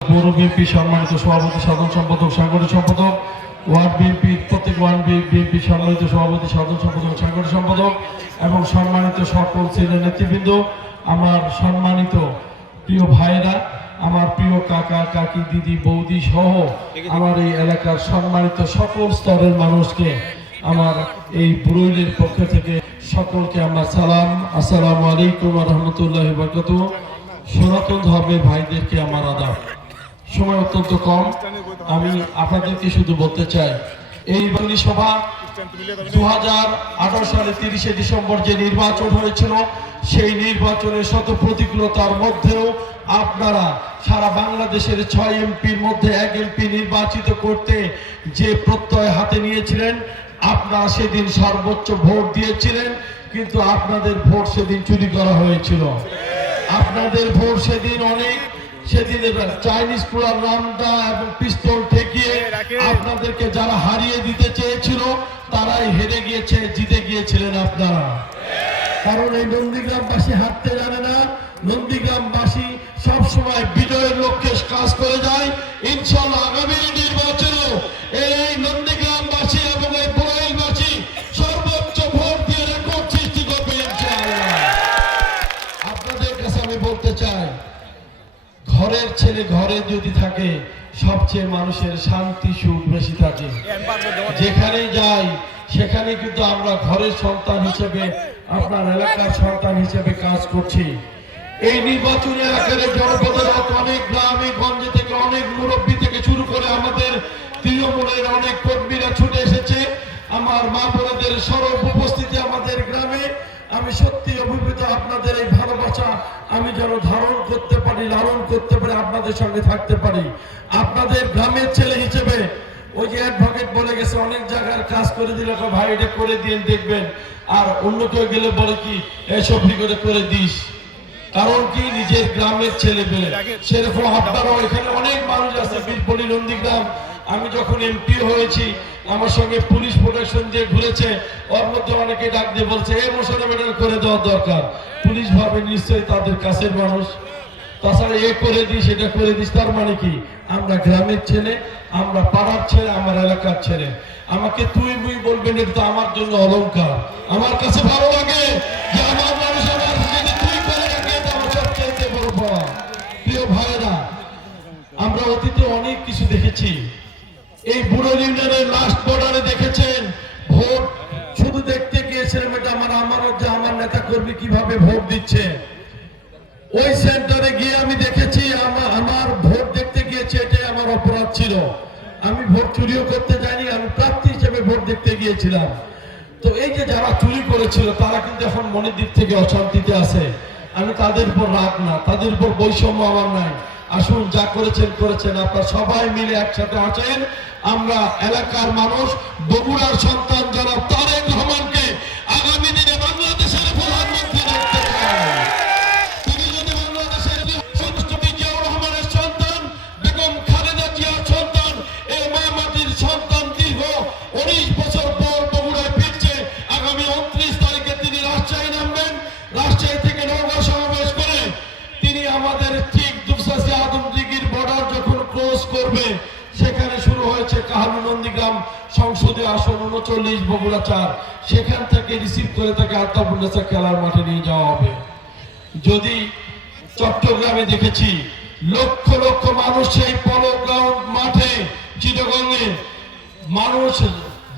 পৌর বিএনপি সম্মানিত সভাপতি সম্পাদক, সাংগঠনিক সম্পাদক, ওয়ার্ড বিএনপি, প্রত্যেক ওয়ার্ড বিএনপি সম্মানিত সভাপতি সম্পাদক, সাংগঠনিক সম্পাদক এবং সম্মানিত সকল সিনিয়র নেতৃবৃন্দ, আমার সম্মানিত প্রিয় ভাইয়েরা, আমার প্রিয় কাকা, কাকি, দিদি, বৌদি সহ আমার এই এলাকার সম্মানিত সকল স্তরের মানুষকে আমার এই বুরুইলের পক্ষ থেকে সকলকে আমার সালাম, আসসালামু আলাইকুম রহমতুল্লাহ বরকত সনাতন ধর্মের ভাইদেরকে আমার আদাব। সময় অত্যন্ত কম। আমি আপনাদেরকে শুধু বলতে চাই, এই নির্বাচনী সভা দু হাজার আঠারো সালে তিরিশে ডিসেম্বর যে নির্বাচন হয়েছিল, সেই নির্বাচনের শত প্রতিকূলতার মধ্যেও আপনারা সারা বাংলাদেশের ছয় এমপির মধ্যে এক এমপি নির্বাচিত করতে যে প্রত্যয় হাতে নিয়েছিলেন, আপনারা সেদিন সর্বোচ্চ ভোট দিয়েছিলেন, কিন্তু আপনাদের ভোট সেদিন চুরি করা হয়েছিল। আপনাদের ভোট সেদিন অনেক সেদিন চাইনিজ পুরার রামদা এবং পিস্তল ঠেকিয়ে আপনাদেরকে যারা হারিয়ে দিতে চেয়েছিল তারাই হেরে গিয়েছে জিতে গিয়েছিলেন আপনারা। কারণ এই নন্দীগ্রামবাসী হাঁটতে জানে না। নন্দীগ্রামবাসী সব সময় বিজয়ের লক্ষ্যে কাজ করে যায়। ইনশাল্লাহ আগামী নির্বাচনেও এই নন্দীগ্রামবাসী এবং এই বড়াইলবাসী সর্বোচ্চ ভোট দিয়ে রেকর্ড সৃষ্টি করবে আপনাদের কাছে আমি বলতে চাই ঘরের ছেলে ঘরে যদি থাকে, সবচেয়ে মানুষের শান্তি, সুখ বেশি থাকে। যেখানে যাই, সেখানে কিন্তু আমরা ঘরের সন্তান হিসেবে, আপনার এলাকার সন্তান হিসেবে কাজ করছি। এই নির্বাচনী এলাকার জনপদের অনেক গ্রামে, গঞ্জে থেকে অনেক মুরব্বী থেকে শুরু করে আমাদের তৃণমূলের অনেক কর্মীরা ছুটে এসেছে। আমার মা বোনদের সরব উপস্থিতি আমাদের গ্রামে। আমি সত্যি অভিভূত আপনাদের এই ভালোবাসা আমি যেন ধারণ করতে পারি, লালন করতে পারি, আপনাদের সঙ্গে থাকতে পারি। আপনাদের গ্রামের ছেলে হিসেবে ওই যে অ্যাডভোকেট বলে গেছে, অনেক জায়গার কাজ করে দিলে ভাই, এটা করে দিয়ে দেখবেন। আর অন্য কেউ গেলে বলে কি, এসব করে করে দিস। কারণ কি, নিজের গ্রামের ছেলে পেলে। সেরকম আপনারও এখানে অনেক মানুষ আছে, বীরপল্লী নন্দীগ্রাম আমি যখন এমপি হয়েছি, আমার সঙ্গে পুলিশ প্রোটেকশন দিয়ে ঘুরেছে, ওর মধ্যে অনেকে ডাক দিয়ে বলছে এই মশলা মেডেল করে দেওয়া দরকার। পুলিশ ভাবে নিশ্চয়ই তাদের কাছের মানুষ। তাছাড়া এ করে দিস এটা করে দিস, তার মানে কি? আমরা গ্রামের ছেলে, আমরা পাড়ার ছেলে, আমার এলাকার ছেলে। আমাকে তুই মুই বলবেন, এটা তো আমার জন্য অলংকার। আমার কাছে ভালো লাগে যে আমার প্রিয় ভাইয়েরা, আমরা অতীতে অনেক কিছু দেখেছি। এই বুড়ো ইউনিয়নের লাস্ট বর্ডারে দেখেছেন? ভোট শুধু দেখতে গিয়েছিলাম এটা আমার আমার যে আমার নেতা কর্মী কীভাবে ভোট দিচ্ছে? ওই সেন্টারে গিয়ে আমি দেখেছি, আমার ভোট দেখতে গিয়েছি, এটাই আমার অপরাধ ছিল। আমি ভোট চুরিও করতে যাইনি, আমি প্রার্থী হিসেবে ভোট দেখতে গিয়েছিলাম। তো এই যে যারা চুরি করেছিল, তারা কিন্তু এখন মনের দিক থেকে অশান্তিতে আছে। আমি তাদের উপর রাগ না, তাদের উপর বৈষম্য আমার নাই। আসুন, যা করেছেন করেছেন। আপনারা সবাই মিলে একসাথে আছেন আমরা এলাকার মানুষ, বগুড়ার সন্তান জনাব তারেক রহমানকে আগামী দিনে বাংলাদেশের প্রধানমন্ত্রী দেখতে উনিশ বছর পর ফিরছে, আগামী তারিখে তিনি নামবেন। থেকে করে তিনি আমাদের বর্ডার যখন করবে, সেখানে হয়েছে কাহালু নন্দীগ্রাম সংসদীয় আসন উনচল্লিশ, বগুড়া চার। সেখান থেকে রিসিভ করে তাকে আত্মাপুন্নেসা খেলার মাঠে নিয়ে যাওয়া হবে। যদি চট্টগ্রামে দেখেছি, লক্ষ লক্ষ মানুষ সেই পলো মাঠে, চিটগঙ্গে। মানুষ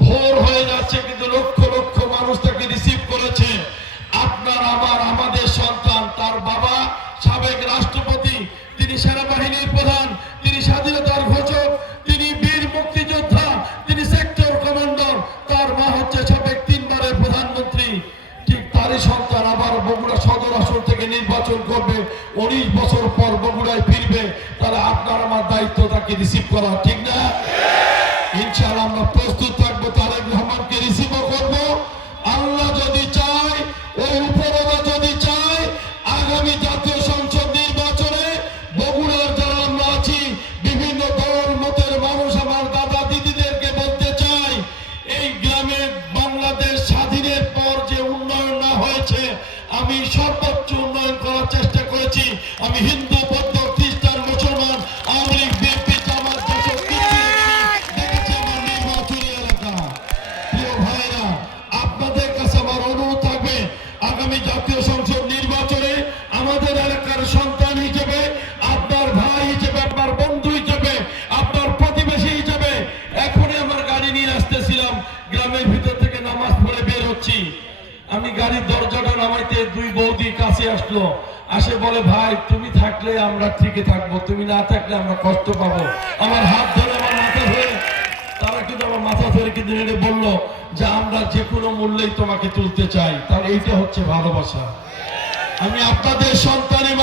ভোর হয়ে যাচ্ছে, কিন্তু লক্ষ লক্ষ মানুষ তাকে রিসিভ তাহলে আপনার আমার দায়িত্বটাকে রিসিভ করা ঠিক না? ইনশাআল্লাহ আমরা প্রস্তুত থাকব তারেক রহমানকে রিসিভও গাড়ির দরজাটা নামাইতে দুই বৌদি কাছে আসলো। আসে বলে, ভাই, তুমি থাকলে আমরা ঠিকই থাকব, তুমি না থাকলে আমরা কষ্ট পাবো। আমার হাত ধরে আমার মাথা ধরে তারা কিন্তু আমার মাথা ধরে কিন্তু নেড়ে বলল, যে আমরা যে কোনো মূল্যেই তোমাকে তুলতে চাই। তার এইটা হচ্ছে ভালোবাসা। আমি আপনাদের সন্তানের